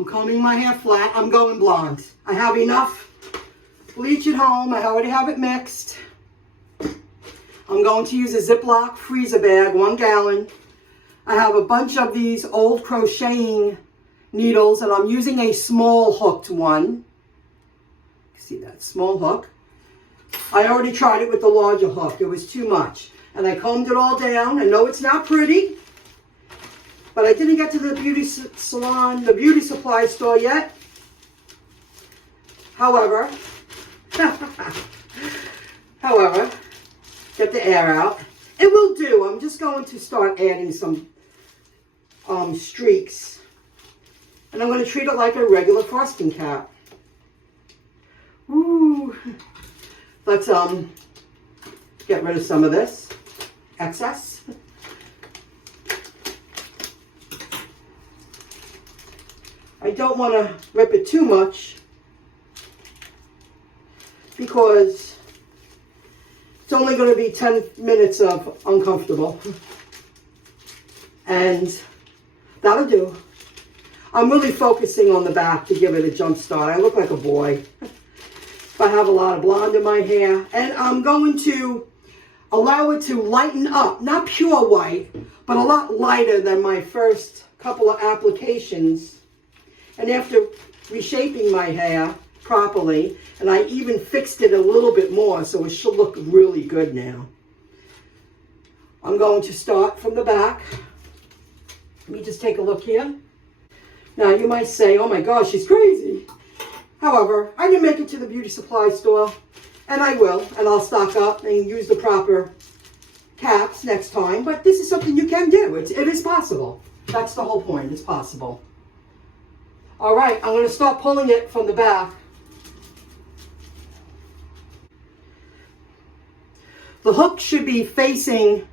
I'm combing my hair flat. I'm going blonde. I have enough bleach at home. I already have it mixed. I'm going to use a Ziploc freezer bag, 1 gallon. I have a bunch of these old crocheting needles, and I'm using a small hooked one. See that small hook? I already tried it with the larger hook. It was too much. And I combed it all down. I know it's not pretty, but I didn't get to the beauty salon, the beauty supply store yet. However, get the air out. It will do. I'm just going to start adding some streaks. And I'm going to treat it like a regular frosting cap. Ooh. Let's get rid of some of this excess. I don't want to rip it too much because it's only going to be 10 minutes of uncomfortable. And that'll do. I'm really focusing on the back to give it a jump start. I look like a boy. I have a lot of blonde in my hair, and I'm going to allow it to lighten up, not pure white, but a lot lighter than my first couple of applications. And after reshaping my hair properly, and I even fixed it a little bit more, so it should look really good now. I'm going to start from the back. Let me just take a look here. Now you might say, oh my gosh, she's crazy. However, I didn't make it to the beauty supply store, and I will, and I'll stock up and use the proper caps next time, but this is something you can do. It is possible. That's the whole point. It's possible. All right, I'm going to start pulling it from the back. The hook should be facing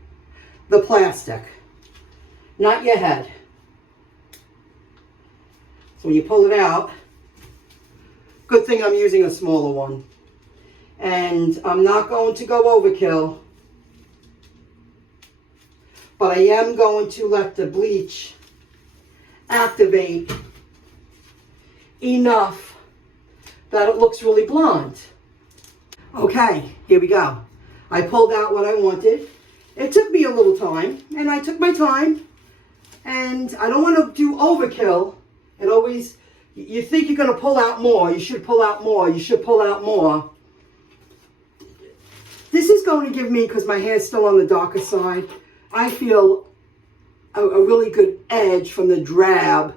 the plastic, not your head. So when you pull it out, good thing I'm using a smaller one. And I'm not going to go overkill, but I am going to let the bleach activate enough that it looks really blonde. Okay, here we go. I pulled out what I wanted. It took me a little time, and I took my time, and I don't want to do overkill. It always, you think you're going to pull out more. You should pull out more. You should pull out more. This is going to give me, because my hair is still on the darker side, I feel a really good edge from the drab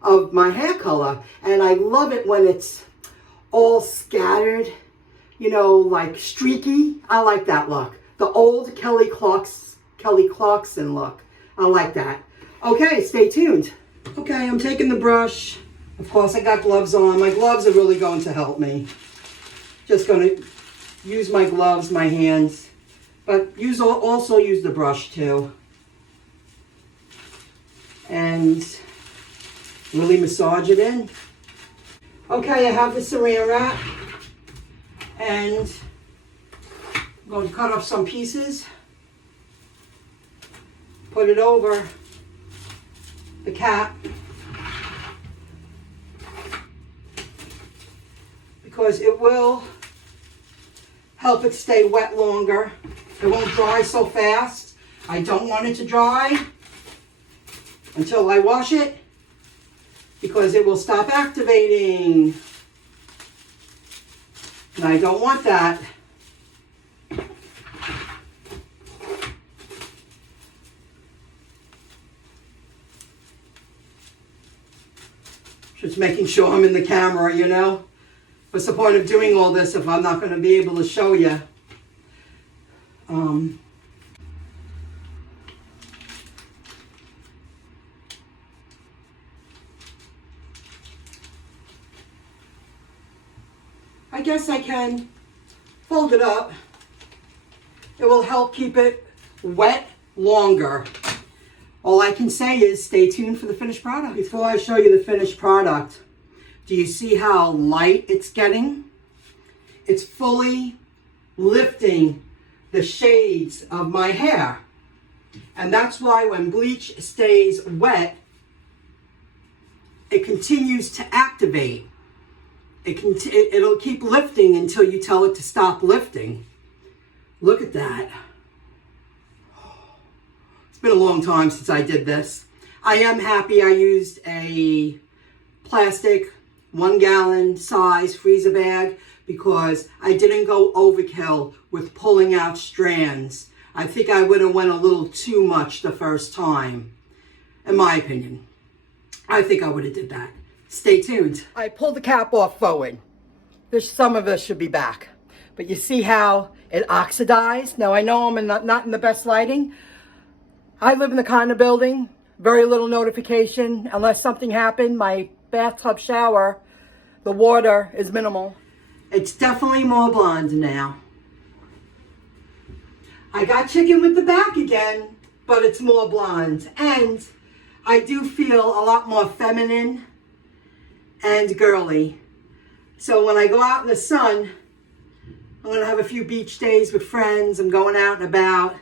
of my hair color. And I love it when it's all scattered, you know, like streaky. I like that look. The old Kelly Clarkson look. I like that. Okay, stay tuned. Okay, I'm taking the brush. Of course, I got gloves on. My gloves are really going to help me. Just going to use my gloves, my hands, but also use the brush too. And really massage it in. Okay, I have the saran wrap, and I'm going to cut off some pieces, put it over the cap, because it will help it stay wet longer. It won't dry so fast. I don't want it to dry until I wash it, because it will stop activating. And I don't want that. Just making sure I'm in the camera, you know. What's the point of doing all this if I'm not going to be able to show you? I guess I can fold it up. It will help keep it wet longer. All I can say is stay tuned for the finished product. Before I show you the finished product, do you see how light it's getting? It's fully lifting the shades of my hair. And that's why when bleach stays wet, it continues to activate. It'll keep lifting until you tell it to stop lifting. Look at that. It's been a long time since I did this. I am happy I used a plastic 1 gallon size freezer bag because I didn't go overkill with pulling out strands. I think I would have went a little too much the first time, in my opinion. I think I would have did that. Stay tuned. I pulled the cap off forward. Some of this should be back. But you see how it oxidized? Now I know I'm not in the best lighting. I live in the condo building. Very little notification. Unless something happened, my bathtub shower, the water is minimal. It's definitely more blonde now. I got chicken with the back again, but it's more blonde. And I do feel a lot more feminine and girly. So when I go out in the sun, I'm going to have a few beach days with friends. I'm going out and about.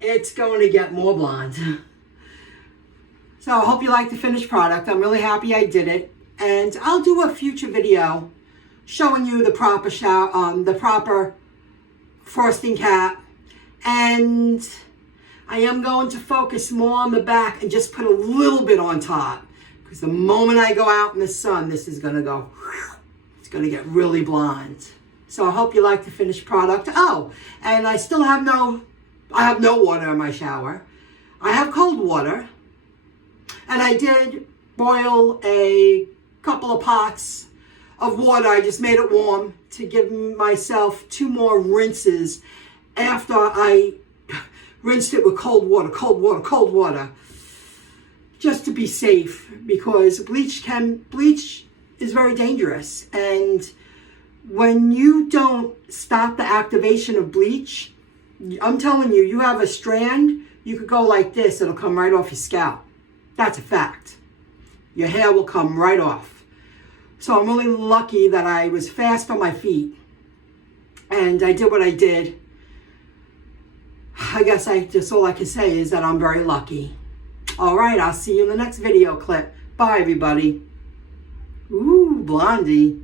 It's going to get more blonde. So I hope you like the finished product. I'm really happy I did it. And I'll do a future video showing you the proper the proper frosting cap. And I am going to focus more on the back and just put a little bit on top. Because the moment I go out in the sun, this is going to go, it's going to get really blonde. So I hope you like the finished product. Oh, and I still have I have no water in my shower. I have cold water. And I did boil a couple of pots of water. I just made it warm to give myself 2 more rinses after I rinsed it with cold water, just to be safe, because bleach is very dangerous. And when you don't stop the activation of bleach, I'm telling you, you have a strand, you could go like this, it'll come right off your scalp. That's a fact. Your hair will come right off. So I'm really lucky that I was fast on my feet and I did what I did. I guess all I can say is that I'm very lucky. All right, I'll see you in the next video clip. Bye, everybody. Ooh, Blondie.